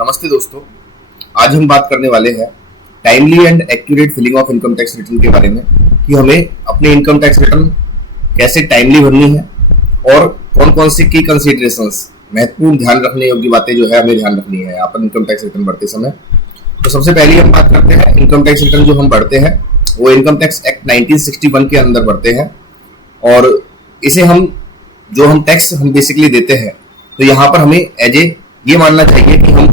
नमस्ते दोस्तों। आज हम बात करने वाले हैं timely and accurate filing of income tax return के बारे में कि हमें अपने इनकम टैक्स रिटर्न कैसे टाइमली भरनी है और कौन कौन सी की कंसीडरेशंस महत्वपूर्ण ध्यान रखने योग्य बातें जो है हमें ध्यान रखनी है अपन इनकम टैक्स रिटर्न भरते समय। तो सबसे पहले हम बात करते हैं इनकम टैक्स रिटर्न जो हम भरते हैं वो इनकम टैक्स एक्ट 1961 के अंदर भरते हैं और इसे हम टैक्स हम बेसिकली देते हैं। तो यहाँ पर हमें एज ए ये मानना चाहिए कि हम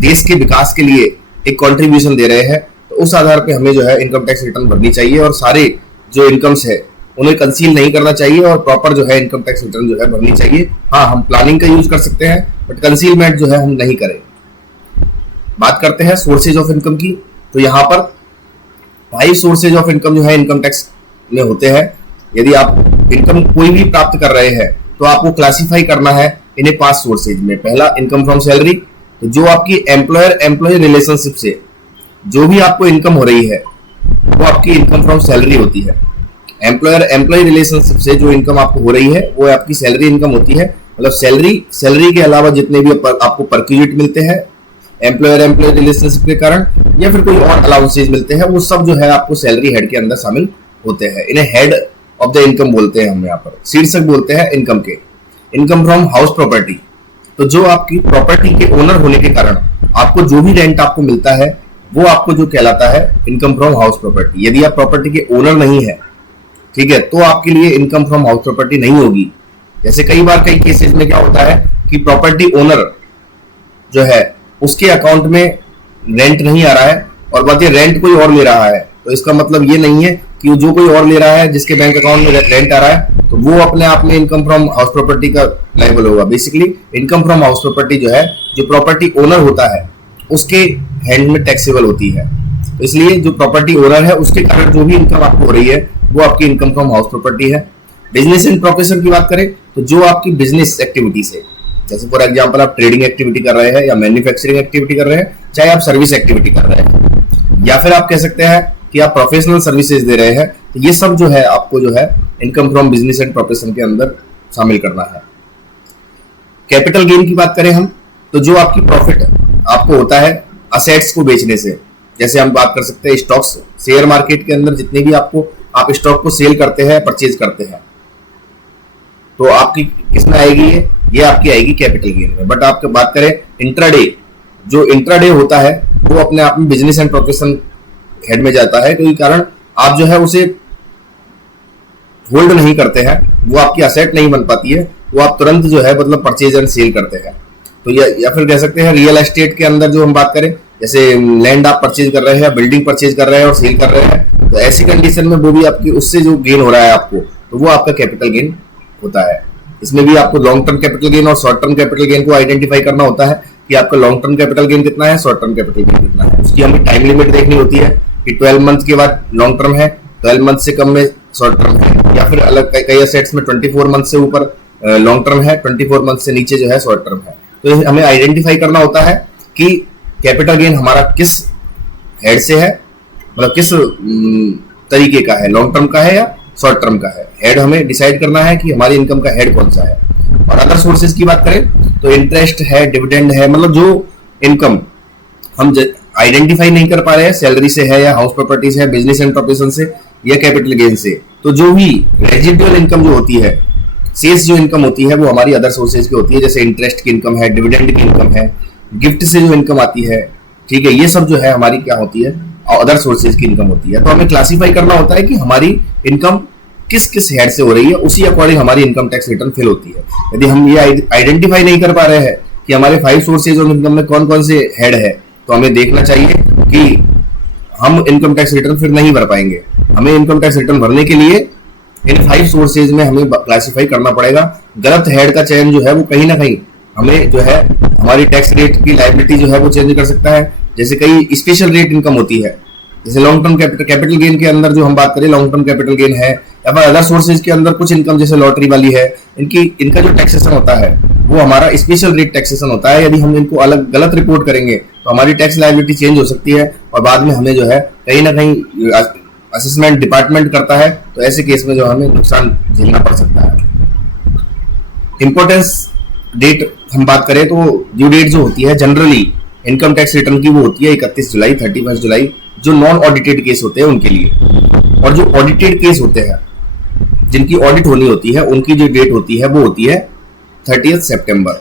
देश के विकास के लिए एक कंट्रीब्यूशन दे रहे हैं, तो उस आधार पे हमें जो है इनकम टैक्स रिटर्न भरनी चाहिए और सारे जो इनकम्स है उन्हें कंसील नहीं करना चाहिए और प्रॉपर जो है इनकम टैक्स रिटर्न जो है भरनी चाहिए। हाँ, हम प्लानिंग का यूज कर सकते हैं बट कंसीलमेंट जो है हम नहीं करें। बात करते हैं सोर्सेज ऑफ इनकम की। तो यहाँ पर 5 सोर्सेज ऑफ इनकम जो है इनकम टैक्स में होते हैं। यदि आप इनकम कोई भी प्राप्त कर रहे हैं तो आपको क्लासिफाई करना है इन्हें 5 सोर्सेज में। पहला इनकम फ्रॉम सैलरी, तो जो आपकी एम्प्लॉयर एम्प्लॉय रिलेशनशिप से जो भी आपको इनकम हो रही है वो आपकी इनकम फ्रॉम सैलरी होती है। एम्प्लॉयर एम्प्लॉय रिलेशनशिप से जो इनकम आपको हो रही है वो आपकी सैलरी इनकम होती है। मतलब सैलरी के अलावा जितने भी आपको परक्यूजिट मिलते हैं एम्प्लॉयर एम्प्लॉय रिलेशनशिप के कारण या फिर कोई और अलाउंसेज मिलते हैं वो सब जो है आपको सैलरी हेड के अंदर शामिल होते हैं। इन्हें हेड ऑफ द इनकम बोलते हैं, हम यहाँ पर शीर्षक बोलते हैं इनकम के। इनकम फ्रॉम हाउस प्रॉपर्टी, तो जो आपकी प्रॉपर्टी के ओनर होने के कारण आपको जो भी रेंट आपको मिलता है वो आपको जो कहलाता है इनकम फ्रॉम हाउस प्रॉपर्टी। यदि आप प्रॉपर्टी के ओनर नहीं है, ठीक है, तो आपके लिए इनकम फ्रॉम हाउस प्रॉपर्टी नहीं होगी। जैसे कई बार कई केसेस में क्या होता है कि प्रॉपर्टी ओनर जो है उसके अकाउंट में रेंट नहीं आ रहा है और बाकी रेंट कोई और ले रहा है, तो इसका मतलब ये नहीं है कि जो कोई और ले रहा है जिसके बैंक अकाउंट में रेंट आ रहा है तो वो अपने आप में इनकम फ्रॉम हाउस प्रॉपर्टी का लायबल होगा। Basically income from house property जो है जो प्रॉपर्टी ओनर होता है उसके हैंड में टैक्सेबल होती है। तो इसलिए जो प्रॉपर्टी ओनर है उसके कारण जो भी इनकम आपको हो रही है वो आपकी इनकम फ्रॉम हाउस प्रॉपर्टी है। बिजनेस एंड प्रोफेशन की बात करें तो जो आपकी बिजनेस एक्टिविटी से, जैसे फॉर एग्जांपल आप ट्रेडिंग एक्टिविटी कर रहे हैं या मैन्युफैक्चरिंग एक्टिविटी कर रहे हैं, चाहे आप सर्विस एक्टिविटी कर रहे हैं या फिर आप कह सकते हैं कि आप प्रोफेशनल सर्विसेज दे रहे हैं, तो ये सब जो है आपको जो है income from business and profession के अंदर शामिल करना है। कैपिटल गेन की बात करें हम तो जो आपकी प्रॉफिट आपको होता है असेट्स को बेचने से, जैसे हम बात कर सकते हैं स्टॉक्स, शेयर मार्केट के अंदर जितने भी आप स्टॉक को सेल करते हैं परचेज करते हैं तो आपकी किसमें आएगी ये आपकी आएगी कैपिटल गेन में। बट आप बात करें इंट्राडे, जो इंट्राडे होता है वो अपने आप में बिजनेस एंड प्रोफेशन हेड में जाता है, क्योंकि कारण आप जो है उसे होल्ड नहीं करते हैं, वो आपकी असेट नहीं बन पाती है, वो आप तुरंत जो है मतलब परचेज एंड सेल करते हैं। तो या फिर कह सकते हैं रियल एस्टेट के अंदर जो हम बात करें, जैसे लैंड आप परचेज कर रहे हैं, बिल्डिंग परचेज कर रहे हैं और सेल कर रहे हैं, तो ऐसी कंडीशन में वो भी आपकी उससे जो गेन हो रहा है आपको, तो वो आपका कैपिटल गेन होता है। इसमें भी आपको लॉन्ग टर्म कैपिटल गेन और शॉर्ट टर्म कैपिटल गेन को आइडेंटिफाई करना होता है कि आपका लॉन्ग टर्म कैपिटल गेन कितना है, शॉर्ट टर्म कैपिटल गेन कितना है। उसकी हमें टाइम लिमिट देखनी होती है कि 12 मंथ के बाद लॉन्ग टर्म है, 12 मंथ से कम में शॉर्ट टर्म है, या फिर अलग कई असेट्स में 24 मंथ से ऊपर लॉन्ग टर्म है, 24 मंथ से नीचे जो है शॉर्ट टर्म है। तो हमें आइडेंटिफाई करना होता है कि कैपिटल गेन हमारा किस हेड से है, मतलब किस तरीके का है, लॉन्ग टर्म का है या शॉर्ट टर्म का है। हेड हमें डिसाइड करना है कि हमारी इनकम का हेड कौन सा है। और अदर सोर्सेज की बात करें तो इंटरेस्ट है, डिविडेंड है, मतलब जो इनकम हम आइडेंटिफाई नहीं कर पा रहे हैं सैलरी से है या हाउस प्रॉपर्टी से है, बिजनेस एंड प्रोफेशन से या कैपिटल गेन से, तो जो भी रेजिडुअल इनकम जो होती है, शेष जो इनकम होती है वो हमारी अदर सोर्सेज की होती है। जैसे इंटरेस्ट की इनकम है, डिविडेंड की इनकम है, गिफ्ट से जो इनकम आती है, ठीक है, ये सब जो है हमारी क्या होती है अदर सोर्सेज की इनकम होती है। तो हमें क्लासिफाई करना होता है कि हमारी इनकम किस किस हेड से हो रही है, उसी अकॉर्डिंग हमारी इनकम टैक्स रिटर्न फिल होती है। यदि हम ये आइडेंटिफाई नहीं कर पा रहे हैं कि हमारे 5 सोर्सेज ऑफ इनकम में कौन कौन से हेड है, तो हमें देखना चाहिए कि हम इनकम टैक्स रिटर्न फिर नहीं भर पाएंगे। हमें इनकम टैक्स रिटर्न भरने के लिए इन 5 सोर्सेज में हमें क्लासिफाई करना पड़ेगा। गलत हेड का चयन जो है वो कहीं ना कहीं हमें जो है हमारी टैक्स रेट की लायबिलिटी जो है वो चेंज कर सकता है। जैसे कई स्पेशल रेट इनकम होती है, जैसे लॉन्ग टर्म कैपिटल गेन के अंदर जो हम बात करें लॉन्ग टर्म कैपिटल गेन है, या फिर अदर सोर्सेज के अंदर कुछ इनकम जैसे लॉटरी वाली है, इनका जो टैक्सेशन होता है वो हमारा स्पेशल रेट टैक्सेशन होता है। यदि हम इनको अलग गलत रिपोर्ट करेंगे तो हमारी टैक्स लायबिलिटी चेंज हो सकती है और बाद में हमें जो है कहीं ना कहीं असेसमेंट डिपार्टमेंट करता है, तो ऐसे केस में जो हमें नुकसान झेलना पड़ सकता है। इंपॉर्टेंस डेट हम बात करें तो ड्यू डेट जो होती है जनरली इनकम टैक्स रिटर्न की वो होती है 31 जुलाई, 31 जुलाई, जो नॉन ऑडिटेड केस होते हैं उनके लिए। और जो ऑडिटेड केस होते हैं जिनकी ऑडिट होनी होती है उनकी जो डेट होती है वो होती है 30 सितंबर।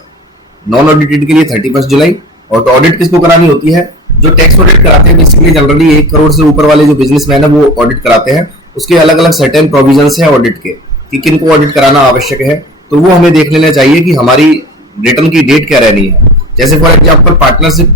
नॉन ऑडिटेड के लिए 31 जुलाई। और तो ऑडिट किसको करानी होती है? जो टैक्स ऑडिट कराते हैं बेसिकली जनरली 1 करोड़ से ऊपर वाले जो बिजनेसमैन है वो ऑडिट कराते हैं। उसके अलग अलग सर्टेन प्रोविजंस है ऑडिट के कि किन को ऑडिट कराना आवश्यक है, तो वो हमें देख लेना चाहिए कि हमारी रिटर्न की डेट क्या रहनी है। जैसे फॉर एग्जाम्पल पार्टनरशिप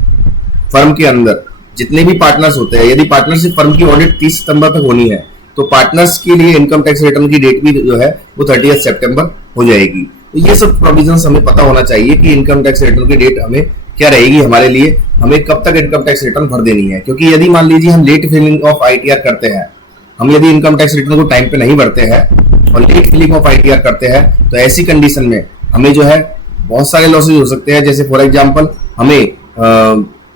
फर्म के अंदर जितने भी पार्टनर्स होते हैं, यदि पार्टनरशिप फर्म की ऑडिट 30 सितंबर तक होनी है तो पार्टनर्स के लिए इनकम टैक्स रिटर्न की डेट भी जो है वो 30 सितंबर हो जाएगी। तो ये सब प्रोविजंस हमें पता होना चाहिए कि इनकम टैक्स रिटर्न की डेट हमें क्या रहेगी हमारे लिए, हमें कब तक इनकम टैक्स रिटर्न भर देनी है। क्योंकि यदि मान लीजिए हम लेट फिलिंग ऑफ आईटीआर करते हैं, हम यदि इनकम टैक्स रिटर्न को टाइम पे नहीं भरते हैं और लेट फिलिंग ऑफ आईटीआर करते हैं तो ऐसी कंडीशन में हमें जो है बहुत सारे लॉसेज हो सकते हैं। जैसे फॉर एग्जांपल हमें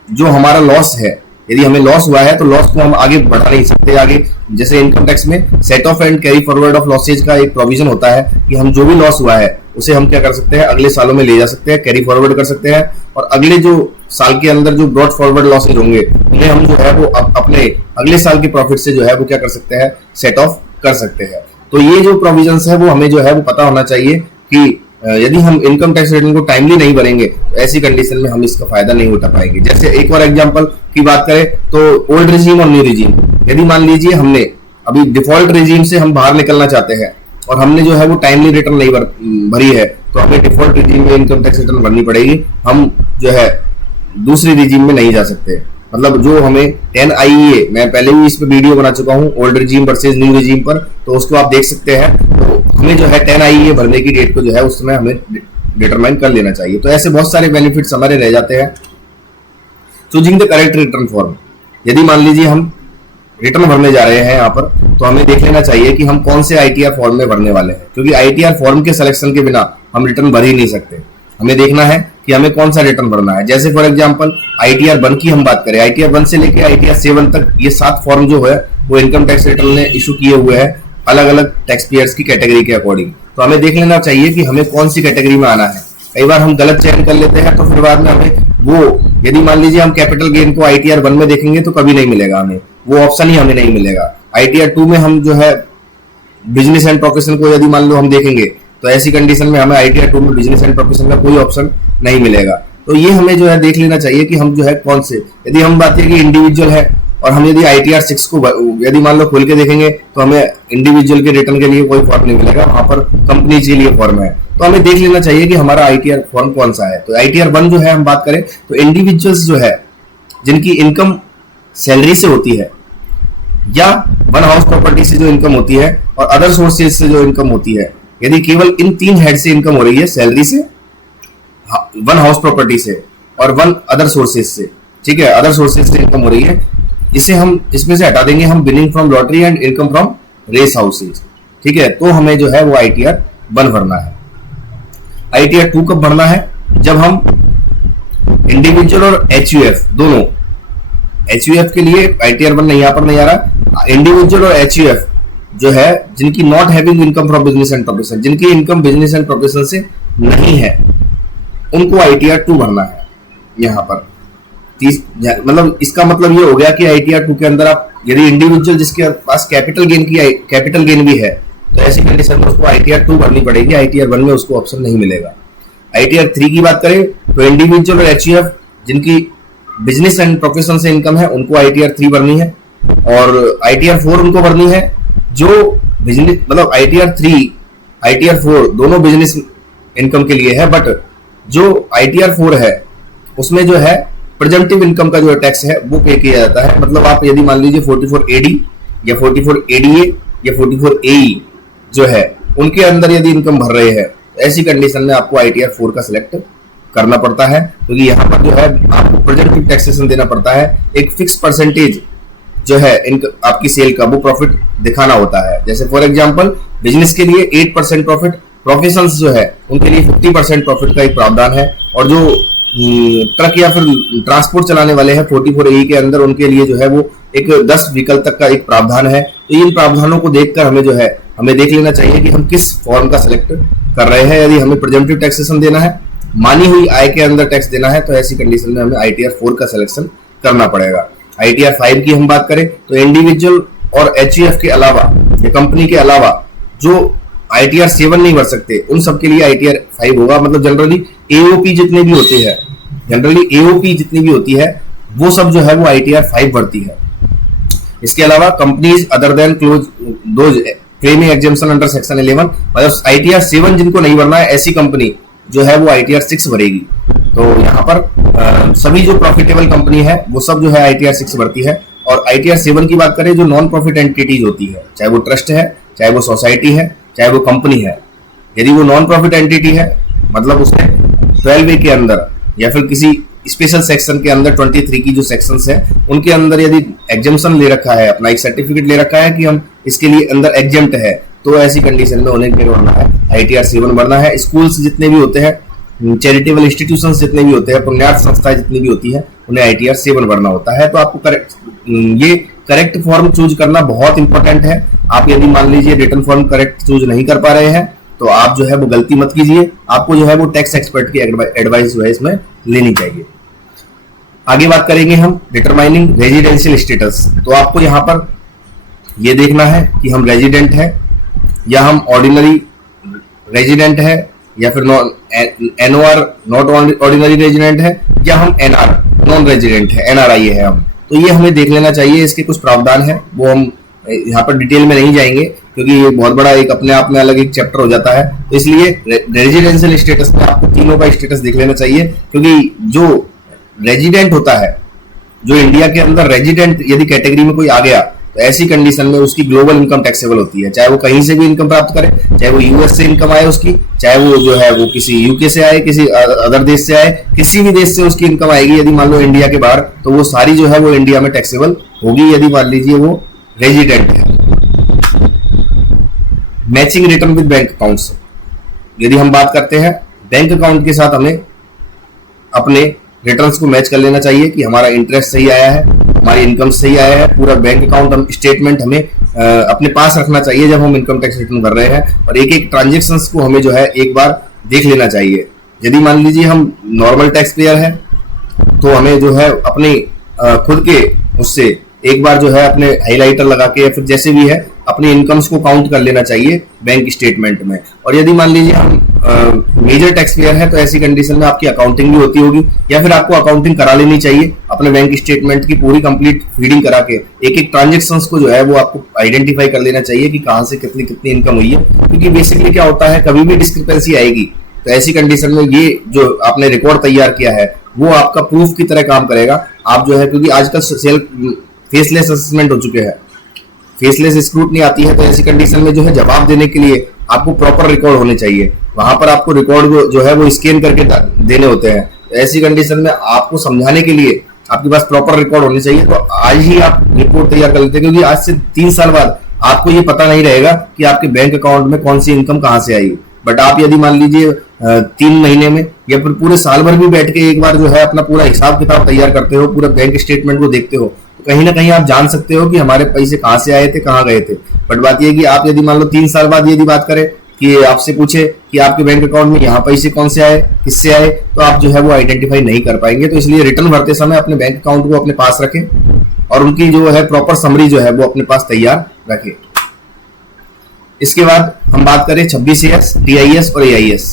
जो हमारा लॉस है, यदि हमें लॉस हुआ है तो लॉस को हम आगे बढ़ा नहीं सकते। आगे जैसे इनकम टैक्स में set of and carry forward of losses का एक प्रोविजन होता है कि हम जो भी लॉस हुआ है उसे हम क्या कर सकते हैं, अगले सालों में ले जा सकते हैं, कैरी फॉरवर्ड कर सकते हैं और अगले जो साल के अंदर जो ब्रॉड फॉरवर्ड लॉसेज होंगे उन्हें हम जो है वो अपने अगले साल के प्रॉफिट से जो है वो क्या कर सकते हैं, सेट ऑफ कर सकते हैं। तो ये जो प्रोविजंस है वो हमें जो है वो पता होना चाहिए कि यदि हम इनकम टैक्स रिटर्न को टाइमली नहीं भरेंगे तो ऐसी कंडीशन में हम इसका फायदा नहीं उठा पाएंगे। जैसे एक और एग्जांपल की बात करें तो ओल्ड रिजीम और न्यू रिजीम, यदि मान लीजिए हमने अभी डिफॉल्ट रिजीम से हम बाहर निकलना चाहते हैं और हमने जो है वो टाइमली रिटर्न नहीं भरी है तो हमें डिफॉल्ट रिजीम में इनकम टैक्स रिटर्न भरनी पड़ेगी। हम जो है दूसरी रिजीम में नहीं जा सकते। मतलब जो हमें 10 IEA, मैं पहले भी इस पे वीडियो बना चुका हूँ old regime versus new regime पर, तो उसको आप देख सकते हैं। तो हमें जो है 10 IEA भरने की डेट को जो है उस समय हमें डिटरमाइन कर लेना चाहिए। तो ऐसे बहुत सारे बेनिफिट्स हमारे रह जाते हैं। Choosing the correct return form, यदि मान लीजिए हम रिटर्न भरने जा रहे हैं यहाँ पर तो हमें देख लेना चाहिए कि हम कौन से ITR फॉर्म में भरने वाले हैं, क्योंकि ITR फॉर्म के सिलेक्शन के बिना हम रिटर्न भर ही नहीं सकते। हमें देखना है कि हमें कौन सा रिटर्न भरना है। जैसे फॉर एग्जांपल ITR 1 की हम बात करें, ITR 1 से लेकर ITR 7 तक ये 7 फॉर्म जो है वो इनकम टैक्स रिटर्न ने इशू किए हुए हैं अलग अलग टैक्स पेयर्स की कैटेगरी के अकॉर्डिंग। तो हमें देख लेना चाहिए कि हमें कौन सी कैटेगरी में आना है। कई बार हम गलत चयन कर लेते हैं तो फिर बाद में हमें वो, यदि मान लीजिए हम कैपिटल गेन को ITR 1 में देखेंगे तो कभी नहीं मिलेगा, हमें वो ऑप्शन ही हमें नहीं मिलेगा। ITR 2 में हम जो है बिजनेस एंड प्रोफेशन को यदि मान लो हम देखेंगे तो ऐसी कंडीशन में हमें ITR 2 में बिजनेस एंड प्रोफेशन का कोई ऑप्शन नहीं मिलेगा। तो ये हमें जो है देख लेना चाहिए कि हम जो है कौन से, यदि हम बात करें कि इंडिविजुअल है और हम यदि ITR 6 को यदि मान लो खोल के देखेंगे तो हमें इंडिविजुअल के रिटर्न के लिए कोई फॉर्म नहीं मिलेगा, वहां पर कंपनी के लिए फॉर्म है। तो हमें देख लेना चाहिए कि हमारा ITR फॉर्म कौन सा है। तो ITR 1 जो है हम बात करें तो इंडिविजुअल्स जो है जिनकी इनकम सैलरी से होती है या वन हाउस प्रॉपर्टी से जो इनकम होती है और अदर सोर्सेज से जो इनकम होती है, यदि केवल इन 3 हेड से इनकम हो रही है, सैलरी से, वन हाउस प्रॉपर्टी से और वन अदर सोर्सेज से, ठीक है, अदर सोर्सेज से इनकम हो रही है, इसे हम इसमें से हटा देंगे, हम winning from lottery and income from race houses, ठीक है। तो हमें जो है वो ITR 1 भरना है। ITR 2 कब भरना है? जब हम इंडिविजुअल और HUF दोनों, HUF के लिए ITR 1 नहीं, यहाँ पर नहीं आ रहा, इंडिविजुअल और HUF जो है जिनकी not having income from business and profession, जिनकी इनकम बिजनेस एंड प्रोफेशन से नहीं है, उनको ITR 2 भरना है। यहाँ पर 30, मतलब इसका मतलब ये हो गया कि ITR 2 के अंदर आप यदि इंडिविजुअल जिसके पास कैपिटल गेन भी है तो ऐसी कंडीशन में उसको ITR 2 भरनी पड़ेगी, ITR 1 में उसको ऑप्शन नहीं मिलेगा। ITR 3 की बात करें तो इंडिविजुअल और HUF जिनकी बिजनेस एंड प्रोफेशन से इनकम है उनको ITR 3 भरनी है और ITR 4 उनको भरनी है जो बिजनेस, मतलब ITR 3 ITR 4 दोनों बिजनेस इनकम के लिए है, बट जो ITR 4 है उसमें जो है प्रेजेंटिव इनकम का जो टैक्स है वो पे किया जाता है। मतलब आप यदि मान लीजिए 44 AD या 44 ADA या 44 AE जो है उनके अंदर यदि इनकम भर रहे हैं तो ऐसी कंडीशन में आपको ITR 4 का सिलेक्ट करना पड़ता है, क्योंकि तो यहाँ पर जो है आपको प्रेजेंटिव टैक्सेशन देना पड़ता है। एक फिक्स परसेंटेज जो है आपकी सेल का वो प्रॉफिट दिखाना होता है। जैसे फॉर एग्जांपल बिजनेस के लिए 8% प्रॉफिट, प्रोफेशनल्स जो है उनके लिए 50% प्रॉफिट का एक प्रावधान है और जो ट्रक या फिर ट्रांसपोर्ट चलाने वाले हैं 44 AE के अंदर उनके लिए जो है वो एक 10 व्हीकल तक का एक प्रावधान है। तो इन प्रावधानों को देखकर हमें जो है हमें देख लेना चाहिए कि हम किस फॉर्म का सिलेक्ट कर रहे हैं। यदि हमें प्रेजेंटिव टैक्सेशन देना है मानी हुई आय के अंदर टैक्स देना है तो ऐसी कंडीशन में हमें ITR 4 का सिलेक्शन करना पड़ेगा। ITR 5 की हम बात करें तो इंडिविजुअल और HUF के अलावा या कंपनी के अलावा जो ITR 7 नहीं भर सकते उन सब के लिए ITR 5 होगा। मतलब जनरली AOP जितने भी होते हैं, जनरली AOP जितनी भी होती है वो सब जो है वो ITR 5 भरती है। इसके अलावा companies other than close those claiming exemption under section 11, मतलब ITR 7 जिनको नहीं भरना है ऐसी कंपनी जो है वो ITR 6 भरेगी। तो यहाँ पर सभी जो प्रॉफिटेबल कंपनी है वो सब जो है ITR 6 भरती है। और ITR 7 की बात करें जो नॉन प्रॉफिट एंटिटीज होती है, चाहे वो ट्रस्ट है, चाहे वो सोसाइटी है, चाहे वो कंपनी है, यदि वो नॉन प्रॉफिट एंटिटी है मतलब उसने 12A के अंदर या फिर किसी स्पेशल सेक्शन के अंदर 23 की जो सेक्शंस है उनके अंदर यदि एग्जेम्पशन ले रखा है, अपना एक सर्टिफिकेट ले रखा है कि हम इसके लिए अंदर एग्जेम्प्ट है, तो ऐसी कंडीशन में उन्हें क्या करना है, ITR 7 भरना है। स्कूल्स जितने भी होते हैं, चैरिटेबल इंस्टीट्यूशंस जितने भी होते हैं, पुण्यार्थ संस्थाएं जितनी भी होती है, उन्हें ITR 7 भरना होता है। तो आपको करेक्ट फॉर्म चूज करना बहुत इंपॉर्टेंट है। आप यदि मान लीजिए रिटर्न फॉर्म करेक्ट चूज नहीं कर पा रहे हैं तो आप जो है वो गलती मत कीजिए, आपको जो है वो टैक्स एक्सपर्ट की एडवाइस जो है इसमें लेनी चाहिए। आगे बात करेंगे हम डिटरमाइनिंग रेजिडेंशियल स्टेटस। तो आपको यहाँ पर ये देखना है कि हम रेजिडेंट है या हम ऑर्डिनरी रेजिडेंट है या फिर NOR नॉट ऑर्डिनरी रेजिडेंट है या हम NR नॉन रेजिडेंट है, NRI है हम। तो ये हमें देख लेना चाहिए। इसके कुछ प्रावधान है वो हम यहाँ पर डिटेल में नहीं जाएंगे क्योंकि ये बहुत बड़ा एक अपने आप में अलग एक चैप्टर हो जाता है। तो इसलिए रेजिडेंशियल स्टेटस में आपको तीनों का स्टेटस देख लेना चाहिए, क्योंकि जो रेजिडेंट होता है, जो इंडिया के अंदर रेजिडेंट यदि कैटेगरी में कोई आ गया तो ऐसी कंडीशन में उसकी ग्लोबल इनकम टैक्सेबल होती है। चाहे वो कहीं से भी इनकम प्राप्त करे, चाहे वो US से इनकम आए उसकी, चाहे वो जो है वो किसी UK से आए, किसी अदर देश से आए, किसी भी देश से उसकी इनकम आएगी यदि मान लो इंडिया के बाहर, तो वो सारी जो है वो इंडिया में टैक्सेबल होगी यदि मान लीजिए वो रेजिडेंट है। Matching return with bank accounts, यदि हम बात करते हैं बैंक अकाउंट के साथ हमें अपने रिटर्न्स को मैच कर लेना चाहिए कि हमारा इंटरेस्ट सही आया है, हमारी इनकम सही आया है, पूरा बैंक अकाउंट हम स्टेटमेंट हमें अपने पास रखना चाहिए जब हम इनकम टैक्स रिटर्न कर रहे हैं। और एक एक ट्रांजेक्शन्स को हमें जो है एक बार देख लेना चाहिए। यदि मान लीजिए हम नॉर्मल टैक्स पेयर है तो हमें जो है अपने खुद के उससे एक बार जो है अपने हाइलाइटर लगा के या फिर जैसे भी है अपनी इनकम्स को काउंट कर लेना चाहिए बैंक स्टेटमेंट में। और यदि मान लीजिए हम मेजर टैक्स पेयर है तो ऐसी कंडीशन में आपकी अकाउंटिंग भी होती होगी या फिर आपको अकाउंटिंग करा लेनी चाहिए, अपने बैंक स्टेटमेंट की पूरी कंप्लीट फीडिंग करा के एक एक ट्रांजेक्शन्स को जो है वो आपको आइडेंटिफाई कर लेना चाहिए कि कहाँ से कितनी कितनी इनकम हुई है। क्योंकि बेसिकली क्या होता है, कभी भी डिस्क्रिपेंसी आएगी तो ऐसी कंडीशन में ये जो आपने रिकॉर्ड तैयार किया है वो आपका प्रूफ की तरह काम करेगा। आप जो है, क्योंकि आजकल फेसलेस असेसमेंट हो चुके हैं, फेसलेस स्क्रूटनी आती है, तो ऐसी कंडीशन में जो है जवाब देने के लिए आपको प्रॉपर रिकॉर्ड होने चाहिए। वहां पर आपको रिकॉर्ड जो है वो स्कैन करके देने होते हैं। तो ऐसी कंडीशन में आपको समझाने के लिए आपके पास प्रॉपर रिकॉर्ड होने चाहिए। तो आज ही आप रिपोर्ट तैयार कर लेते हैं, क्योंकि आज से 3 साल बाद आपको ये पता नहीं रहेगा कि आपके बैंक अकाउंट में कौन सी इनकम कहाँ से आई। बट आप यदि मान लीजिए 3 महीने में या फिर पूरे साल भर भी बैठ के एक बार जो है अपना पूरा हिसाब किताब तैयार करते हो, पूरा बैंक स्टेटमेंट को देखते हो, तो कहीं ना कहीं आप जान सकते हो कि हमारे पैसे कहाँ से आए थे, कहाँ गए थे। बट बात यह कि आप यदि मान लो 3 साल बाद यदि बात करें कि आपसे पूछे कि आपके बैंक अकाउंट में यहाँ पैसे कौन से आए, किससे आए, तो आप जो है वो आइडेंटिफाई नहीं कर पाएंगे। तो इसलिए रिटर्न भरते समय अपने बैंक अकाउंट को अपने पास रखें और उनकी जो है प्रॉपर समरी जो है वो अपने पास तैयार रखें। इसके बाद हम बात करें 26AS, TIS और AIS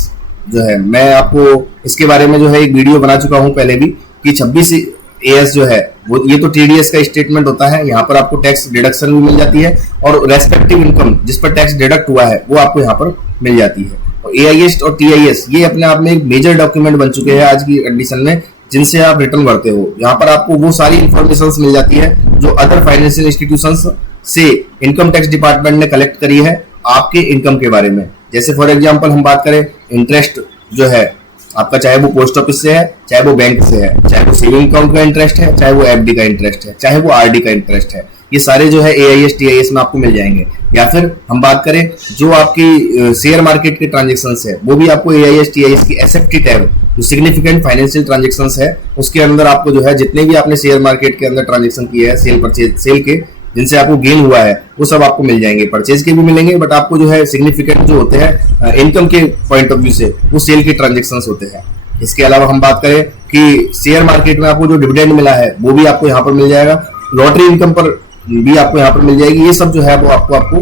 जो है, मैं आपको इसके बारे में जो है एक वीडियो बना चुका हूं पहले भी कि 26AS जो है वो ये तो TDS का स्टेटमेंट होता है। यहाँ पर आपको टैक्स डिडक्शन भी मिल जाती है और रेस्पेक्टिव इनकम जिस पर टैक्स डिडक्ट हुआ है वो आपको यहाँ पर मिल जाती है। और AIS और TIS ये अपने आप में एक मेजर डॉक्यूमेंट बन चुके हैं आज की कंडीशन में, जिनसे आप रिटर्न भरते हो। यहाँ पर आपको वो सारी इंफॉर्मेशन मिल जाती है जो अदर फाइनेंशियल इंस्टीट्यूशंस से इनकम टैक्स डिपार्टमेंट ने कलेक्ट करी है आपके इनकम के बारे में। जैसे फॉर एग्जांपल हम बात करें इंटरेस्ट जो है आपका, चाहे वो पोस्ट ऑफिस से है, चाहे वो बैंक से है, चाहे वो सेविंग अकाउंट का इंटरेस्ट है, चाहे वो FD का इंटरेस्ट है, चाहे वो RD का इंटरेस्ट है, ये सारे जो है AIS TIS में आपको मिल जाएंगे। या फिर हम बात करें जो आपकी शेयर मार्केट के ट्रांजेक्शन्स है वो भी आपको AIS TIS की SFT टैब जो सिग्निफिकेंट फाइनेंशियल ट्रांजेक्शन्स है उसके अंदर आपको जो है जितने भी आपने शेयर मार्केट के अंदर ट्रांजेक्शन किए हैं, सेल परचेज सेल के जिनसे आपको गेन हुआ है वो सब आपको मिल जाएंगे। परचेज के भी मिलेंगे, बट आपको जो है सिग्निफिकेंट जो होते हैं इनकम के पॉइंट ऑफ व्यू से वो सेल के ट्रांजेक्शन्स होते हैं। इसके अलावा हम बात करें कि शेयर मार्केट में आपको जो डिविडेंड मिला है वो भी आपको यहाँ पर मिल जाएगा, लॉटरी इनकम पर भी आपको यहाँ पर मिल जाएगी। ये सब जो है वो आपको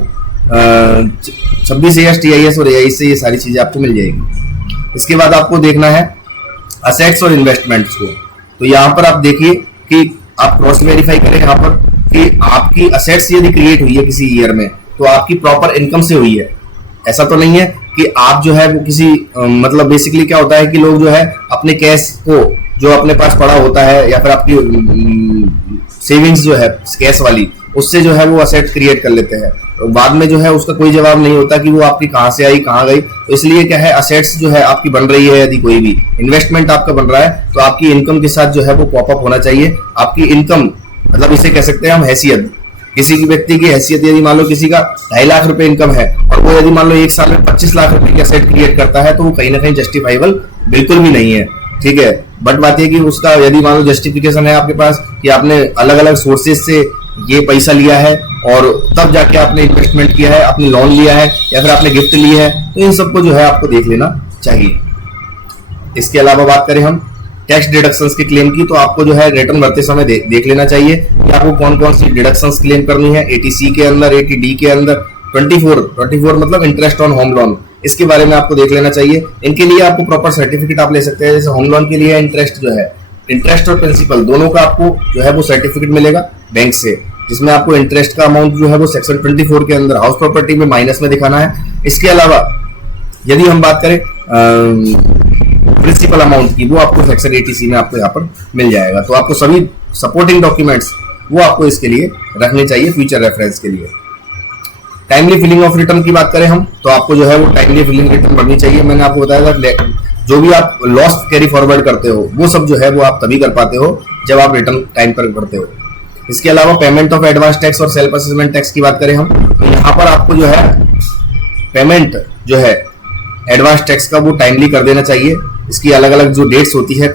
26 TIS और AIS से ये सारी चीजें आपको मिल जाएगी। इसके बाद आपको देखना है असेट्स और इन्वेस्टमेंट्स को। तो यहाँ पर आप देखिए कि आप क्रॉस वेरीफाई करें यहाँ पर कि आपकी असेट्स यदि क्रिएट हुई है किसी ईयर में तो आपकी प्रॉपर इनकम से हुई है। ऐसा तो नहीं है कि आप जो है वो किसी मतलब बेसिकली क्या होता है कि लोग जो है अपने कैश को जो अपने पास पड़ा होता है या फिर आपकी सेविंग्स जो है कैश वाली उससे जो है वो असेट क्रिएट कर लेते हैं, तो बाद में जो है उसका कोई जवाब नहीं होता कि वो आपकी कहाँ से आई कहाँ गई। तो इसलिए क्या है, असेट्स जो है आपकी बन रही है, यदि कोई भी इन्वेस्टमेंट आपका बन रहा है तो आपकी इनकम के साथ जो है वो पॉपअप होना चाहिए। आपकी इनकम मतलब इसे कह सकते हैं हम हैसियत, किसी की व्यक्ति की हैसियत, यदि मान लो किसी का 2.5 लाख रुपए इनकम है और वो यदि मान लो एक साल में 25 लाख रुपए की असेट क्रिएट करता है तो वो कहीं ना कहीं जस्टिफाइबल बिल्कुल भी नहीं है, ठीक है। बट बात यह कि उसका यदि मान लो जस्टिफिकेशन है आपके पास कि आपने अलग अलग सोर्सेज से ये पैसा लिया है और तब जाके आपने इन्वेस्टमेंट किया है, आपने लोन लिया है या फिर आपने गिफ्ट ली है, तो इन सबको जो है आपको देख लेना चाहिए। इसके अलावा बात करें हम टैक्स डिडक्शंस के क्लेम की, तो आपको जो है रिटर्न भरते समय देख लेना चाहिए कि आपको कौन कौन सी डिडक्शंस क्लेम करनी है। 80C के अंदर, 80D के अंदर, 24 मतलब इंटरेस्ट ऑन होम लोन, इसके बारे में आपको देख लेना चाहिए। इनके लिए आपको प्रॉपर सर्टिफिकेट आप ले सकते हैं। जैसे होम लोन के लिए इंटरेस्ट जो है, इंटरेस्ट और प्रिंसिपल दोनों का आपको जो है वो सर्टिफिकेट मिलेगा बैंक से, जिसमें आपको इंटरेस्ट का अमाउंट जो है वो सेक्शन 24 के अंदर हाउस प्रॉपर्टी में माइनस में दिखाना है। इसके अलावा यदि हम बात करें प्रिंसिपल अमाउंट की, वो आपको सेक्शन 80C में आपको यहाँ पर मिल जाएगा। तो आपको सभी सपोर्टिंग डॉक्यूमेंट्स वो आपको इसके लिए रखने चाहिए फ्यूचर रेफरेंस के लिए। टाइमली फिलिंग ऑफ रिटर्न की बात करें हम, तो आपको जो है वो टाइमली फिलिंग रिटर्न भरनी चाहिए। मैंने आपको बताया था जो भी आप लॉस कैरी फॉरवर्ड करते हो वो सब जो है वो आप तभी कर पाते हो जब आप रिटर्न टाइम पर भरते हो। इसके अलावा पेमेंट ऑफ एडवांस टैक्स और सेल्फ असेसमेंट टैक्स की बात करें हम, तो यहाँ पर आपको जो है पेमेंट जो है एडवांस टैक्स का वो टाइमली कर देना चाहिए। इसकी अलग अलग जो डेट्स होती है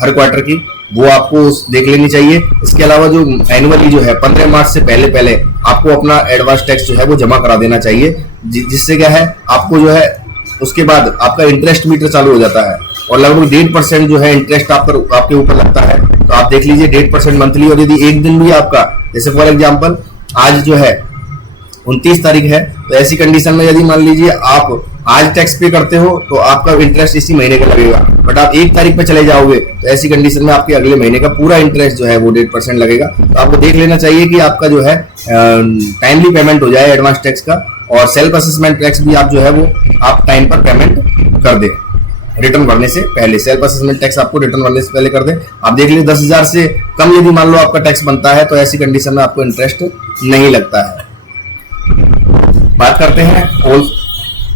हर क्वार्टर की वो आपको देख लेनी चाहिए। इसके अलावा जो एनुअली जो है 15 मार्च से पहले आपको अपना एडवांस टैक्स जो है वो जमा करा देना चाहिए, जिससे क्या है आपको जो है उसके बाद आपका इंटरेस्ट मीटर चालू हो जाता है और लगभग 1.5% जो है इंटरेस्ट आपके ऊपर लगता है। तो आप देख लीजिए 1.5% मंथली, और यदि एक दिन भी आपका जैसे फॉर एग्जांपल आज जो है 29 तारीख है, तो ऐसी कंडीशन में यदि मान लीजिए आप आज टैक्स पे करते हो तो आपका इंटरेस्ट इसी महीने का लगेगा, बट आप 1 तारीख पे चले जाओगे तो ऐसी कंडीशन में आपके अगले महीने का पूरा इंटरेस्ट जो है वो 1.5% लगेगा। तो आपको देख लेना चाहिए कि आपका जो है टाइमली पेमेंट हो जाए एडवांस टैक्स का, और सेल्फ असेसमेंट टैक्स भी आप जो है वो आप टाइम पर पेमेंट कर दे रिटर्न भरने से पहले। सेल्फ असेसमेंट टैक्स आपको रिटर्न भरने से पहले कर दे। आप देख लीजिए 10,000 से कम यदि मान लो आपका टैक्स बनता है तो ऐसी कंडीशन में आपको इंटरेस्ट नहीं लगता है। बात करते हैं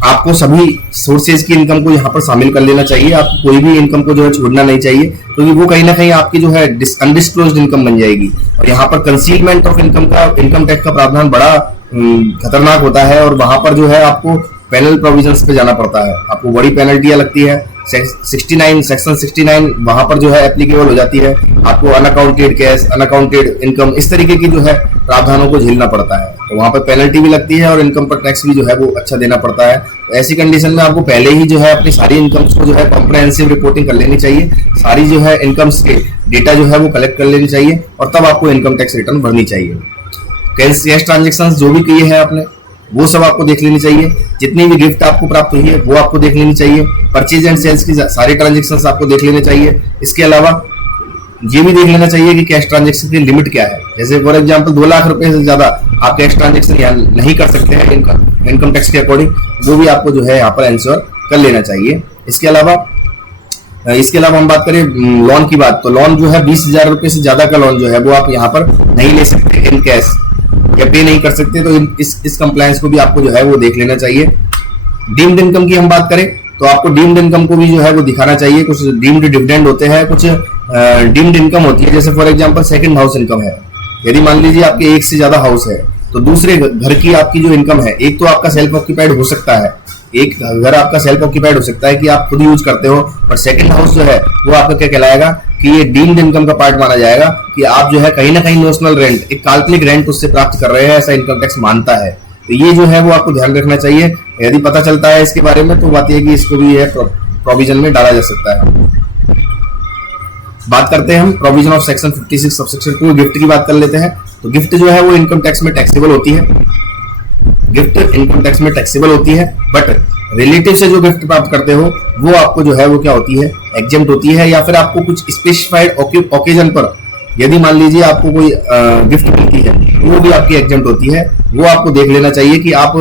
आपको सभी सोर्सेज की इनकम को यहाँ पर शामिल कर लेना चाहिए। आपको कोई भी इनकम को जो है छोड़ना नहीं चाहिए, क्योंकि वो कहीं ना कहीं आपकी जो है अनडिस्क्लोज्ड इनकम बन जाएगी। और यहाँ पर कंसीलमेंट ऑफ इनकम टैक्स का प्रावधान बड़ा खतरनाक होता है, और वहां पर जो है आपको पेनल प्रोविजंस पे जाना पड़ता है, आपको बड़ी पेनल्टियां लगती है। सेक्शन 69 वहां पर जो है एप्लीकेबल हो जाती है। आपको अनअकाउंटेड कैश, अनअकाउंटेड इनकम, इस तरीके की जो है प्रावधानों को झेलना पड़ता है, तो वहां पर पेनल्टी भी लगती है और इनकम पर टैक्स भी जो है वो अच्छा देना पड़ता है। तो ऐसी कंडीशन में आपको पहले ही जो है अपनी सारी इनकम्स को जो है कॉम्प्रिहेंसिव रिपोर्टिंग कर लेनी चाहिए, सारी जो है इनकम्स के डेटा जो है वो कलेक्ट कर लेनी चाहिए, और तब आपको इनकम टैक्स रिटर्न भरनी चाहिए। कैश ट्रांजेक्शन जो भी किए हैं आपने वो सब आपको देख लेनी चाहिए। जितनी भी गिफ्ट आपको प्राप्त हुई है वो आपको देख लेनी चाहिए। परचेज एंड सेल्स की सारी ट्रांजेक्शंस आपको देख लेने चाहिए। इसके अलावा ये भी देख लेना चाहिए कि कैश ट्रांजेक्शन की लिमिट क्या है। जैसे फॉर एग्जांपल 2 लाख रुपए से ज्यादा आप कैश ट्रांजेक्शन यहाँ नहीं कर सकते हैं इनकम टैक्स के अकॉर्डिंग, वो भी आपको जो है यहाँ पर एंश्योर कर लेना चाहिए। इसके अलावा हम बात करें लोन की बात, तो लोन जो है 20,000 रुपए से ज्यादा का लोन जो है वो आप यहाँ पर नहीं ले सकते इन कैश या पे नहीं कर सकते। तो इस कंप्लायंस को भी आपको जो है वो देख लेना चाहिए। डीम्ड इनकम की हम बात करें तो आपको डीम्ड इनकम को भी जो है वो दिखाना चाहिए। कुछ डीम्ड डिविडेंड होते हैं, कुछ डीम्ड इनकम होती है। जैसे for example second house income है, यदि मान लीजिए आपके एक से ज्यादा हाउस है तो दूसरे घर की आपकी जो इनकम है, एक तो आपका सेल्फ ऑक्यूपाइड हो सकता है, एक घर आपका सेल्फ ऑक्यूपाइड हो सकता है कि आप खुद यूज करते हो, पर सेकंड हाउस जो है वो आपका क्या कहलाएगा कि ये डीम्ड इनकम का पार्ट माना जाएगा, कि आप जो है कहीं ना कहीं नोशनल रेंट, एक काल्पनिक रेंट उससे प्राप्त कर रहे हैं, ऐसा इनकम टैक्स मानता है। तो ये जो है वो आपको ध्यान रखना चाहिए। यदि पता चलता है इसके बारे में तो बात यह कि इसको भी प्रोविजन में डाला जा सकता है। बात करते हैं हम provision of section 56 subsection 2 gift की बात कर लेते हैं। तो गिफ्ट जो है वो इनकम टैक्स में टैक्सेबल होती है, गिफ्ट इनकम टैक्स में टैक्सेबल होती है, बट रिलेटिव से जो गिफ्ट प्राप्त करते हो वो आपको जो है वो क्या होती है, एग्जेम्प्ट होती है, या फिर आपको कुछ स्पेसिफाइड ओकेजन पर यदि मान लीजिए आपको कोई गिफ्ट मिलती है तो वो भी आपकी एग्जेम्प्ट होती है। वो आपको देख लेना चाहिए कि आप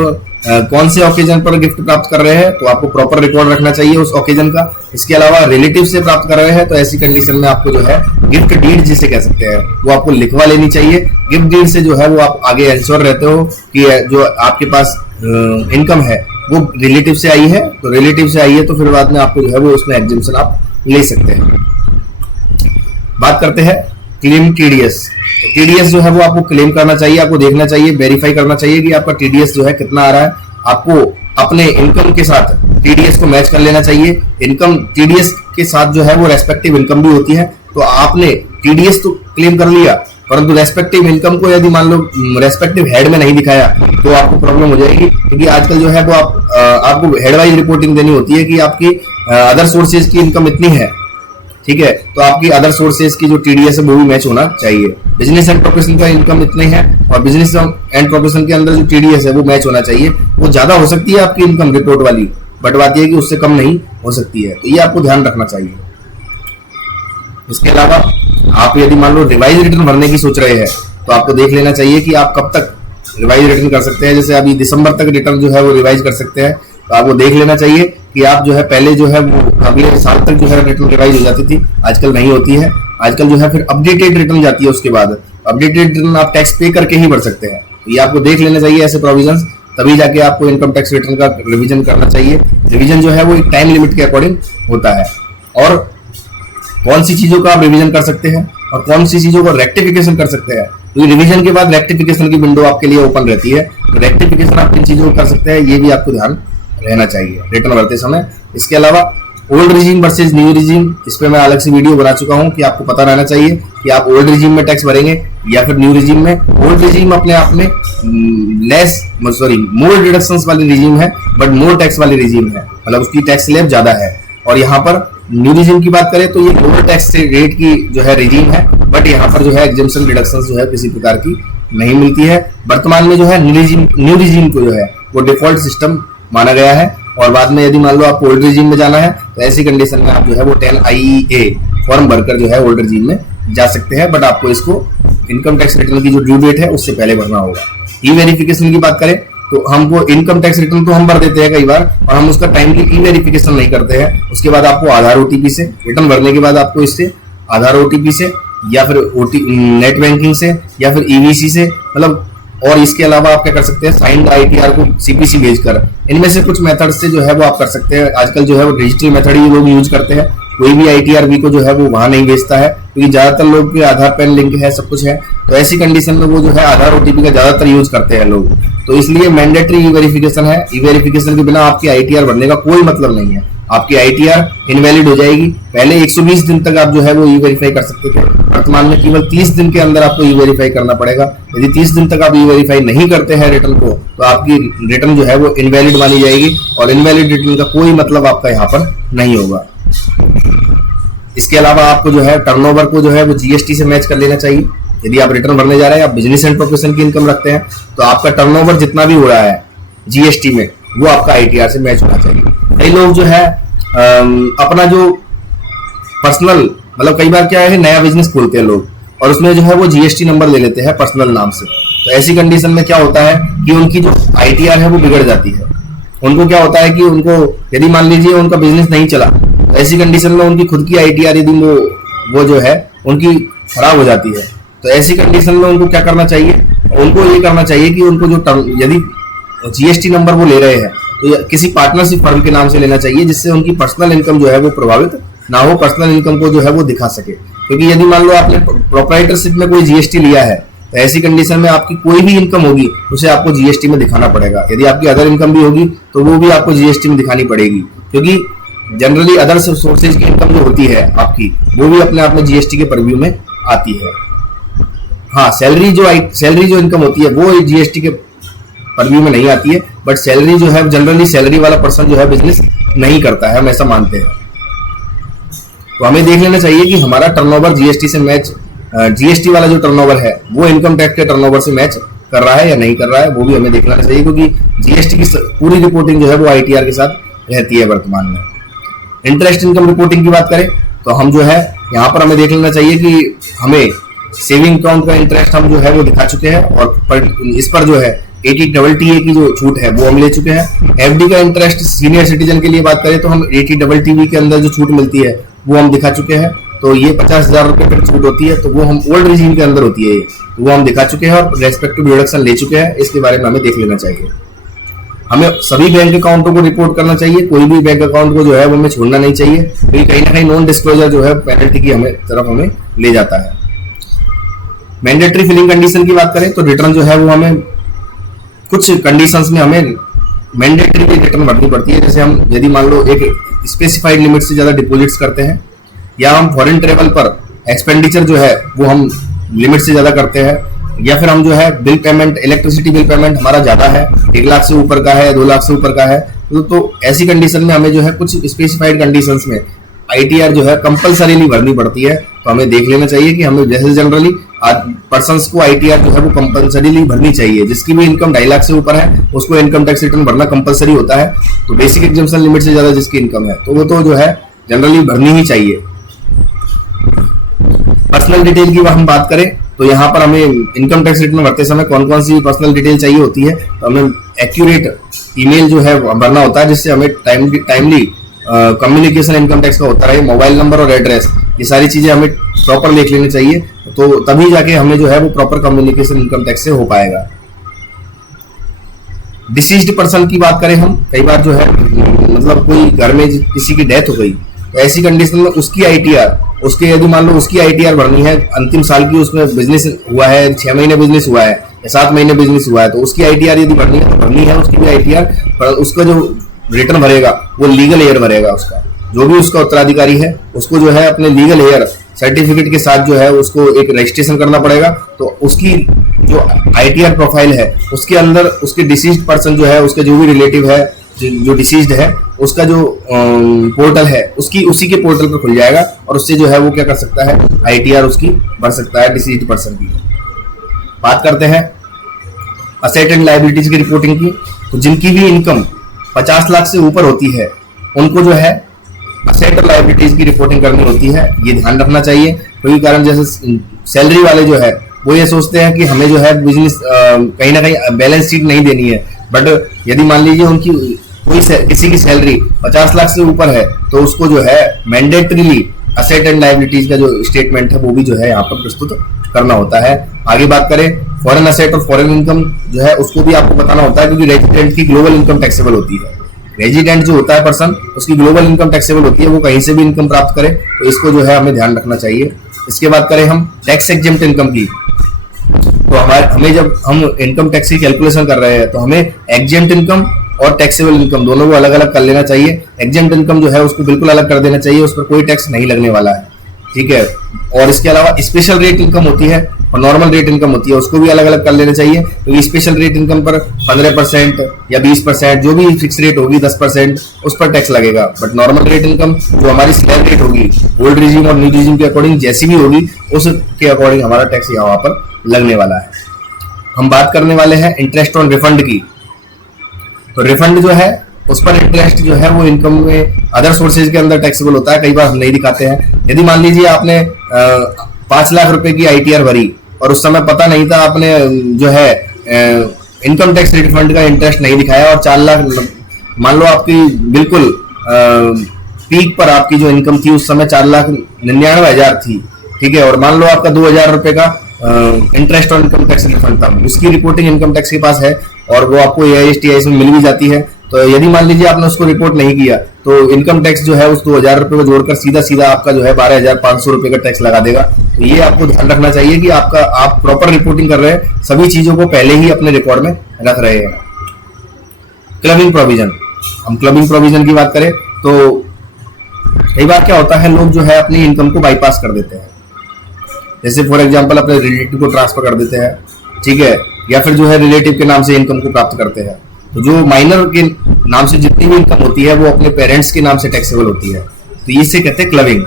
कौन से ओकेजन पर गिफ्ट प्राप्त कर रहे हैं, तो आपको प्रॉपर रिकॉर्ड रखना चाहिए उस ओकेजन का। इसके अलावा रिलेटिव से प्राप्त कर रहे हैं तो ऐसी कंडीशन में आपको जो है गिफ्ट डीड जिसे कह सकते हैं वो आपको लिखवा लेनी चाहिए। गिफ्ट डीड से जो है वो आप आगे इंश्योर रहते हो कि जो आपके पास इनकम है वो रिलेटिव से आई है, तो रिलेटिव से आई है तो फिर बाद में आपको जो है वो उसमें एग्जेम्पशन आप ले सकते हैं। बात करते हैं क्लेम टीडीएस। टीडीएस जो है वो आपको क्लेम करना चाहिए, आपको देखना चाहिए, वेरीफाई करना चाहिए कि आपका टीडीएस जो है कितना आ रहा है। आपको अपने इनकम के साथ टीडीएस को मैच कर लेना चाहिए। इनकम टीडीएस के साथ जो है वो रेस्पेक्टिव इनकम भी होती है, तो आपने टीडीएस तो क्लेम कर लिया परंतु रेस्पेक्टिव इनकम को यदि मान लो रेस्पेक्टिव हेड में नहीं दिखाया तो आपको प्रॉब्लम हो जाएगी, क्योंकि आजकल जो है वो आपको हेड वाइज रिपोर्टिंग देनी होती है कि आपकी अदर सोर्सेज की इनकम इतनी है, ठीक है, तो आपकी अदर सोर्सेज की जो टीडीएस है वो भी मैच होना चाहिए। बिजनेस एंड प्रोफेशन का इनकम इतने हैं और बिजनेस एंड प्रोफेशन के अंदर जो टीडीएस है वो मैच होना चाहिए। वो ज्यादा हो सकती है आपकी इनकम रिपोर्ट वाली, बट बात यह है कि उससे कम नहीं हो सकती है, तो ये आपको ध्यान रखना चाहिए। इसके अलावा आप यदि मान लो रिवाइज रिटर्न भरने की सोच रहे हैं तो आपको देख लेना चाहिए कि आप कब तक रिवाइज रिटर्न कर सकते हैं। जैसे अभी दिसंबर तक रिटर्न जो है वो रिवाइज कर सकते हैं, तो आपको देख लेना चाहिए कि आप जो है पहले जो है वो अगले साल तक जो है रिटर्न रिवाइज हो जाती थी, आजकल नहीं होती है। आजकल जो है फिर अपडेटेड रिटर्न जाती है, उसके बाद अपडेटेड रिटर्न आप टैक्स पे करके ही भर सकते हैं। तो ये आपको देख लेना चाहिए ऐसे प्रोविजंस, तभी जाके आपको इनकम टैक्स रिटर्न का रिवीजन करना चाहिए। रिवीजन जो है वो एक टाइम लिमिट के अकॉर्डिंग होता है, और कौन सी चीजों का आप रिवीजन कर सकते हैं और कौन सी चीजों को रेक्टिफिकेशन कर सकते हैं। तो रिवीजन के बाद रेक्टिफिकेशन की विंडो आपके लिए ओपन रहती है, तो रेक्टिफिकेशन आप किन चीजों को कर सकते हैं ये भी आपको ध्यान रहना चाहिए रिटर्न भरते समय। इसके अलावा old regime versus new regime, इस पे मैं अलग से वीडियो बना चुका हूं कि आपको पता रहना चाहिए कि आप ओल्ड रिजीम में टैक्स भरेंगे या फिर न्यू रिजीम में। ओल्ड रिजीम अपने आप में मोर डिडक्शंस वाली रिजीम है, बट मोर टैक्स वाली रिजीम है, मतलब उसकी टैक्स स्लैब ज्यादा है। और यहाँ पर न्यू रिजीम की बात करें तो ये लोअर टैक्स रेट की जो है रिजीम है, बट यहाँ पर जो है एग्जेम्पशन डिडक्शंस जो है किसी प्रकार की नहीं मिलती है। वर्तमान में जो है न्यू रिजीम को जो है वो डिफॉल्ट सिस्टम माना गया है, और बाद में यदि मान लो आप ओल्ड रिजीम में जाना है तो ऐसी कंडीशन में आप जो है वो 10IEA फॉर्म भरकर जो है ओल्ड रिजीम में जा सकते हैं, बट आपको इसको इनकम टैक्स रिटर्न की जो ड्यू डेट है उससे पहले भरना होगा। ई वेरिफिकेशन की बात करें तो हमको इनकम टैक्स रिटर्न तो हम भर देते हैं कई बार और हम उसका टाइमली ई वेरिफिकेशन नहीं करते हैं। उसके बाद आपको आधार ओटीपी से, रिटर्न भरने के बाद आपको इससे आधार ओटीपी से या फिर नेट बैंकिंग से या फिर ईवीसी से, मतलब, और इसके अलावा आप क्या कर सकते हैं, साइंड आईटीआर को सीपीसी भेजकर, इनमें से कुछ मेथड से जो है वो आप कर सकते हैं। आजकल जो है वो डिजिटल मेथड ही लोग यूज करते हैं, कोई भी आईटीआर को जो है वो वहां नहीं भेजता है, क्योंकि ज्यादातर लोग के आधार पैन लिंक है, सब कुछ है, तो ऐसी कंडीशन में वो जो है आधार ओटीपी का ज्यादातर यूज करते हैं लोग। तो इसलिए मैंडेटरी ई वेरिफिकेशन है। ई वेरिफिकेशन के बिना आपकी आईटीआर भरने का कोई मतलब नहीं है, आपकी आईटीआर इनवैलिड हो जाएगी। पहले 120 दिन तक आप जो है वो ई वेरीफाई कर सकते थे, वर्तमान में केवल 30 दिन के अंदर आपको ई वेरीफाई करना पड़ेगा। यदि 30 दिन तक आप ई वेरीफाई नहीं करते हैं रिटर्न को, तो आपकी रिटर्न जो है वो इनवैलिड मानी जाएगी, और इनवैलिड रिटर्न का कोई मतलब आपका यहाँ पर नहीं होगा। इसके अलावा आपको जो है टर्नओवर को जो है वो जीएसटी से मैच कर लेना चाहिए। यदि आप रिटर्न भरने जा रहे हैं, आप बिजनेस एंड प्रोफेशन की इनकम रखते हैं, तो आपका टर्नओवर जितना भी हो रहा है जीएसटी में वो आपका आईटीआर से मैच होना चाहिए। कई लोग जो है अपना जो पर्सनल, मतलब कई बार क्या है, नया बिजनेस खोलते हैं लोग और उसमें जो है वो जीएसटी नंबर ले लेते हैं पर्सनल नाम से। तो ऐसी कंडीशन में क्या होता है कि उनकी जो आईटीआर है वो बिगड़ जाती है। उनको क्या होता है कि उनको यदि मान लीजिए उनका बिजनेस नहीं चला, तो ऐसी कंडीशन में उनकी खुद की आईटीआर यदि वो जो है उनकी खराब हो जाती है। तो ऐसी कंडीशन में उनको क्या करना चाहिए, उनको ये करना चाहिए कि उनको जो यदि जीएसटी नंबर वो ले रहे हैं तो किसी पार्टनरशिप फर्म के नाम से लेना चाहिए, जिससे उनकी पर्सनल इनकम जो है वो प्रभावित ना हो, पर्सनल इनकम को जो है वो दिखा सके। क्योंकि यदि मान लो आपने प्रोप्राइटरशिप में कोई जीएसटी लिया है, तो ऐसी कंडीशन में आपकी कोई भी इनकम होगी उसे आपको जीएसटी में दिखाना पड़ेगा। यदि आपकी अदर इनकम भी होगी तो वो भी आपको जीएसटी में दिखानी पड़ेगी, क्योंकि जनरली अदर सोर्सेज की इनकम जो होती है आपकी, वो भी अपने आप में जीएसटी के परव्यू में आती है। हाँ, सैलरी जो इनकम होती है वो जीएसटी के परव्यू में नहीं आती है, बट सैलरी जो है जनरली सैलरी वाला पर्सन जो है बिजनेस नहीं करता है, हम ऐसा मानते हैं। तो हमें देख लेना चाहिए कि हमारा टर्नओवर जीएसटी से मैच, जीएसटी वाला जो टर्नओवर है वो इनकम टैक्स के टर्नओवर से मैच कर रहा है या नहीं कर रहा है, वो भी हमें देखना चाहिए, क्योंकि जीएसटी की पूरी रिपोर्टिंग जो है वो आईटीआर के साथ रहती है वर्तमान में। इंटरेस्ट इनकम रिपोर्टिंग की बात करें तो हम जो है यहाँ पर हमें देख लेना चाहिए कि हमें सेविंग अकाउंट का इंटरेस्ट हम जो है वो दिखा चुके हैं, और इस पर जो है 80TTA की जो छूट है वो हम ले चुके हैं। एफडी का इंटरेस्ट सीनियर सिटीजन के लिए बात करें तो हम 80TTV के अंदर जो छूट मिलती है वो हम दिखा चुके हैं, तो ये 50,000 रुपए पर छूट होती है, तो वो हम ओल्ड रिजीम के अंदर होती है, तो वो हम दिखा चुके हैं और रेस्पेक्टिव डिडक्शन ले चुके हैं। इसके बारे में हमें देख लेना चाहिए। हमें सभी बैंक अकाउंटों को रिपोर्ट करना चाहिए, कोई भी बैंक अकाउंट को जो है वो हमें छोड़ना नहीं चाहिए, क्योंकि कहीं ना कहीं नॉन डिस्क्लोजर जो है पेनल्टी की हमें ले जाता है। मैंडेटरी फिलिंग कंडीशन की बात करें तो रिटर्न जो है वो हमें कुछ कंडीशंस में हमें मैंडेटरी रिटर्न भरनी पड़ती है। जैसे हम यदि मान लो एक स्पेसिफाइड लिमिट से ज्यादा डिपॉजिट्स करते हैं, या हम फॉरेन ट्रेवल पर एक्सपेंडिचर जो है वो हम लिमिट से ज्यादा करते हैं, या फिर हम जो है bill payment, electricity bill payment हमारा ज्यादा है, 1 लाख से ऊपर का है, 2 लाख से ऊपर का है, तो ऐसी कंडीशन में हमें जो है कुछ स्पेसिफाइड कंडीशंस में आईटीआर जो है कंपलसरीली भरनी पड़ती है। तो हमें देख लेना चाहिए कि हमें जैसे जनरली पर्सन्स को आईटीआर जो है वो कंपलसरीली भरनी चाहिए। जिसकी भी इनकम 2.5 लाख से ऊपर है उसको इनकम टैक्स रिटर्न भरना कंपलसरी होता है। तो बेसिक एग्जम्पशन लिमिट से ज्यादा जिसकी इनकम है तो वो तो जो है जनरली भरनी ही चाहिए। पर्सनल डिटेल की हम बात करें तो यहाँ पर हमें इनकम टैक्स रिटर्न भरते समय कौन कौन सी पर्सनल डिटेल चाहिए होती है, तो हमें एक्यूरेट ईमेल जो है भरना होता है, जिससे हमें टाइमली कम्युनिकेशन इनकम टैक्स का होता है। मोबाइल नंबर और एड्रेस, ये सारी चीजें हमें प्रॉपर लिख लेनी चाहिए, तो तभी जाके हमें जो है वो प्रॉपर कम्युनिकेशन इनकम टैक्स से हो पाएगा। डिसीज्ड पर्सन की बात करें हम, कई बार जो है मतलब कोई घर में किसी की डेथ हो गई, तो ऐसी कंडीशन में उसकी आईटीआर, उसके यदि मान लो उसकी आईटीआर भरनी है, अंतिम साल की उसमें बिजनेस हुआ है, 6 महीने बिजनेस हुआ है या 7 महीने बिजनेस हुआ है, तो उसकी आईटीआर यदि भरनी है तो भरनी है उसकी भी आईटीआर, पर उसका जो रिटर्न भरेगा वो लीगल हेयर भरेगा। उसका जो भी उसका उत्तराधिकारी है उसको जो है अपने लीगल हेयर सर्टिफिकेट के साथ जो है उसको एक रजिस्ट्रेशन करना पड़ेगा। तो उसकी जो आईटीआर प्रोफाइल है उसके अंदर उसके डिसीज्ड पर्सन जो है, उसके जो भी रिलेटिव है जो डिसीज्ड है, उसका जो पोर्टल है उसी के पोर्टल पर खुल जाएगा, और उससे जो है वो क्या कर सकता है, आईटीआर उसकी भर सकता है डिसीज्ड पर्सन की। बात करते हैं असेट एंड लायबिलिटीज की रिपोर्टिंग की, तो जिनकी भी इनकम 50 लाख से ऊपर होती है उनको जो है असेट और लायबिलिटीज की रिपोर्टिंग करनी होती है। ये ध्यान रखना चाहिए, क्योंकि कारण जैसे सैलरी वाले जो है वो ये सोचते हैं कि हमें जो है बिजनेस कहीं ना कहीं बैलेंस शीट नहीं देनी है, बट यदि मान लीजिए उनकी किसी की सैलरी 50 लाख से ऊपर है तो उसको जो है मैंडेटरीली असेट एंड लायबिलिटीज का जो स्टेटमेंट है वो भी जो है यहाँ पर प्रस्तुत करना होता है। आगे बात करें फॉरेन असेट और फॉरेन इनकम जो है उसको भी आपको बताना होता है, क्योंकि रेजिडेंट की ग्लोबल इनकम टैक्सेबल होती है। रेजिडेंट जो होता है पर्सन, उसकी ग्लोबल इनकम टैक्सेबल होती है, वो कहीं से भी इनकम प्राप्त करे, तो इसको जो है हमें ध्यान रखना चाहिए। इसके बाद करें हम टैक्स एग्जेम्प्ट इनकम की, तो हमें जब हम इनकम टैक्स की कैलकुलेशन कर रहे हैं तो हमें एग्जेम्प्ट इनकम और टैक्सेबल इनकम दोनों को अलग अलग कर लेना चाहिए। एग्जेम्प्ट इनकम जो है उसको बिल्कुल अलग कर देना चाहिए, उस पर कोई टैक्स नहीं लगने वाला है, ठीक है। और इसके अलावा स्पेशल रेट इनकम होती है और नॉर्मल रेट इनकम होती है, उसको भी अलग अलग कर लेना चाहिए, क्योंकि स्पेशल रेट इनकम पर 15% या 20% जो भी फिक्स रेट होगी 10% उस पर टैक्स लगेगा। बट नॉर्मल रेट इनकम जो हमारी स्लैब रेट होगी ओल्ड रिजीम और न्यू रिजीम के अकॉर्डिंग जैसी भी होगी उसके अकॉर्डिंग हमारा टैक्स यहाँ पर लगने वाला है। हम बात करने वाले हैं इंटरेस्ट ऑन रिफंड की, तो रिफंड जो है उस पर इंटरेस्ट जो है वो इनकम में अदर सोर्सेज के अंदर टैक्सेबल होता है, कई बार हम नहीं दिखाते हैं। यदि मान लीजिए आपने 5 लाख रुपए की आईटीआर भरी और उस समय पता नहीं था, आपने जो है इनकम टैक्स रिफंड का इंटरेस्ट नहीं दिखाया और 4 लाख मान लो आपकी बिल्कुल पीक पर आपकी जो इनकम थी उस समय 4,99,000 थी, ठीक है, और मान लो आपका 2,000 रुपए का interest on income tax refund था, उसकी रिपोर्टिंग इनकम टैक्स के पास है और वो आपको AIS TIS में मिल भी जाती है। तो यदि मान लीजिए आपने उसको रिपोर्ट नहीं किया तो इनकम टैक्स जो है उस 2,000 रुपए को जोड़कर सीधा आपका जो है 12,500 रुपए का टैक्स लगा देगा। तो ये आपको ध्यान रखना चाहिए कि आप प्रॉपर रिपोर्टिंग कर रहे हैं, सभी चीजों को पहले ही अपने रिकॉर्ड में रख रहे हैं। क्लबिंग प्रोविजन, हम क्लबिंग प्रोविजन की बात करें तो कई बार क्या होता है, लोग जो है अपनी इनकम को बाईपास कर देते हैं, जैसे फॉर एग्जांपल अपने रिलेटिव को ट्रांसफर कर देते हैं, ठीक है, या फिर जो है रिलेटिव के नाम से इनकम को प्राप्त करते हैं। तो जो माइनर के नाम से जितनी भी इनकम होती है वो अपने पेरेंट्स के नाम से टैक्सेबल होती है, तो इसे कहते हैं क्लबिंग।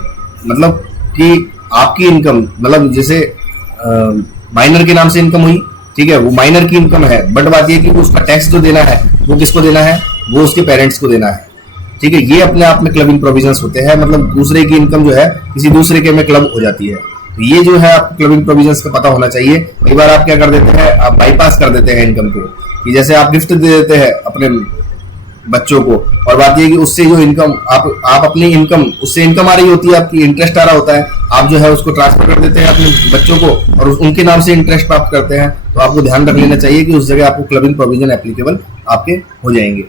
मतलब कि आपकी इनकम, मतलब जैसे माइनर के नाम से इनकम हुई, ठीक है, वो माइनर की इनकम है, बट बात ये कि उसका टैक्स जो देना है वो किसको देना है, वो उसके पेरेंट्स को देना है, ठीक है। ये अपने आप में क्लबिंग प्रोविजंस होते हैं, मतलब दूसरे की इनकम जो है किसी दूसरे के में क्लब हो जाती है। तो ये जो है आपको क्लबिंग प्रोविजंस का पता होना चाहिए। कई बार आप क्या कर देते हैं, आप बाईपास कर देते हैं इनकम को, कि जैसे आप गिफ्ट दे देते हैं अपने बच्चों को, और बात ये कि उससे जो इनकम आप अपनी इनकम, उससे इनकम आ रही होती है, आपकी इंटरेस्ट आ रहा होता है, आप जो है उसको ट्रांसफर कर देते हैं अपने बच्चों को और उनके नाम से इंटरेस्ट प्राप्त करते हैं। तो आपको ध्यान रख लेना चाहिए कि उस जगह आपको क्लबिंग प्रोविजन एप्लीकेबल आपके हो जाएंगे।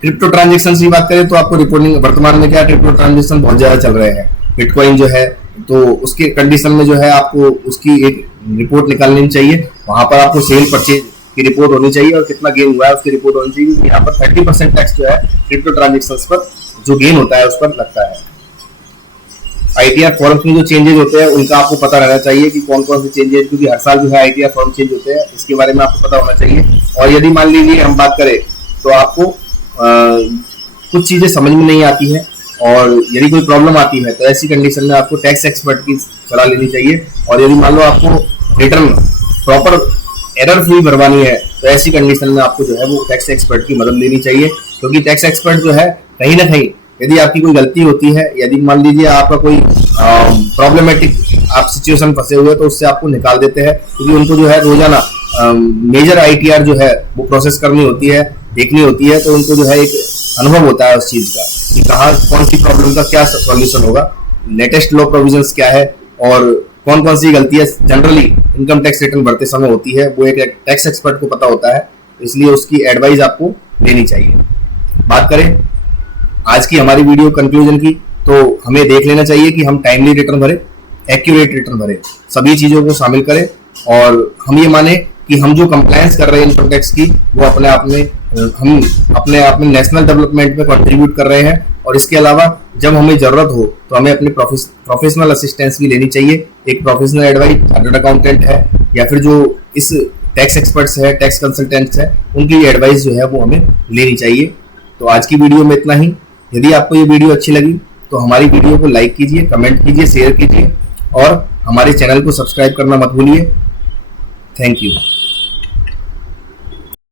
क्रिप्टो ट्रांजेक्शन की बात करें तो आपको रिपोर्टिंग, वर्तमान में क्या क्रिप्टो ट्रांजेक्शन बहुत ज्यादा चल रहे हैं, बिटकॉइन जो है, तो उसके कंडीशन में जो है आपको उसकी एक रिपोर्ट निकालनी चाहिए। वहां पर आपको सेल परचेज की रिपोर्ट होनी चाहिए और कितना गेन हुआ है उसकी रिपोर्ट होनी चाहिए, क्योंकि यहाँ पर 30% टैक्स जो है क्रिप्टो ट्रांजेक्शन पर जो गेन होता है उस पर लगता है। आईटीआर फॉर्म में जो चेंजेस होते हैं उनका आपको पता रहना चाहिए कि कौन कौन से चेंजेस, क्योंकि हर साल जो है आईटीआर फॉर्म चेंज होते हैं, इसके बारे में आपको पता होना चाहिए। और यदि मान लीजिए हम बात करें तो आपको कुछ चीजें समझ में नहीं आती है और यदि कोई प्रॉब्लम आती है तो ऐसी कंडीशन में आपको टैक्स एक्सपर्ट की सलाह लेनी चाहिए। और यदि मान लो आपको रिटर्न प्रॉपर एरर फ्री भरवानी है तो ऐसी कंडीशन में आपको जो है वो टैक्स एक्सपर्ट की मदद लेनी चाहिए, क्योंकि टैक्स एक्सपर्ट जो है कहीं ना कहीं यदि आपकी कोई गलती होती है, यदि मान लीजिए आपका कोई प्रॉब्लमेटिक आप सिचुएशन फंसे हुए तो उससे आपको निकाल देते हैं, क्योंकि उनको जो है रोजाना मेजर आईटीआर जो है वो प्रोसेस करनी होती है, देखनी होती है, तो उनको जो है एक अनुभव होता है उस चीज का कि कहाँ कौन सी प्रॉब्लम का क्या सॉल्यूशन होगा, लेटेस्ट लॉ प्रोविजंस क्या है और कौन कौन सी गलतियां जनरली इनकम टैक्स रिटर्न भरते समय होती है, वो एक टैक्स एक्सपर्ट को पता होता है, इसलिए उसकी एडवाइस आपको लेनी चाहिए। बात करें आज की हमारी वीडियो कंक्लूजन की, तो हमें देख लेना चाहिए कि हम टाइमली रिटर्न भरें, एक्यूरेट रिटर्न भरें, सभी चीजों को शामिल करें और हम ये माने कि हम जो कंप्लायंस कर रहे हैं इनकम टैक्स की वो अपने आप में नेशनल डेवलपमेंट में कंट्रीब्यूट कर रहे हैं। और इसके अलावा जब हमें जरूरत हो तो हमें अपने प्रोफेशनल असिस्टेंस भी लेनी चाहिए, एक प्रोफेशनल एडवाइस, चार्टर्ड अकाउंटेंट है या फिर जो इस टैक्स एक्सपर्ट्स है, टैक्स कंसल्टेंट्स है, उनकी एडवाइस जो है वो हमें लेनी चाहिए। तो आज की वीडियो में इतना ही। यदि आपको ये वीडियो अच्छी लगी तो हमारी वीडियो को लाइक कीजिए, कमेंट कीजिए, शेयर कीजिए और हमारे चैनल को सब्सक्राइब करना मत भूलिए। Thank you.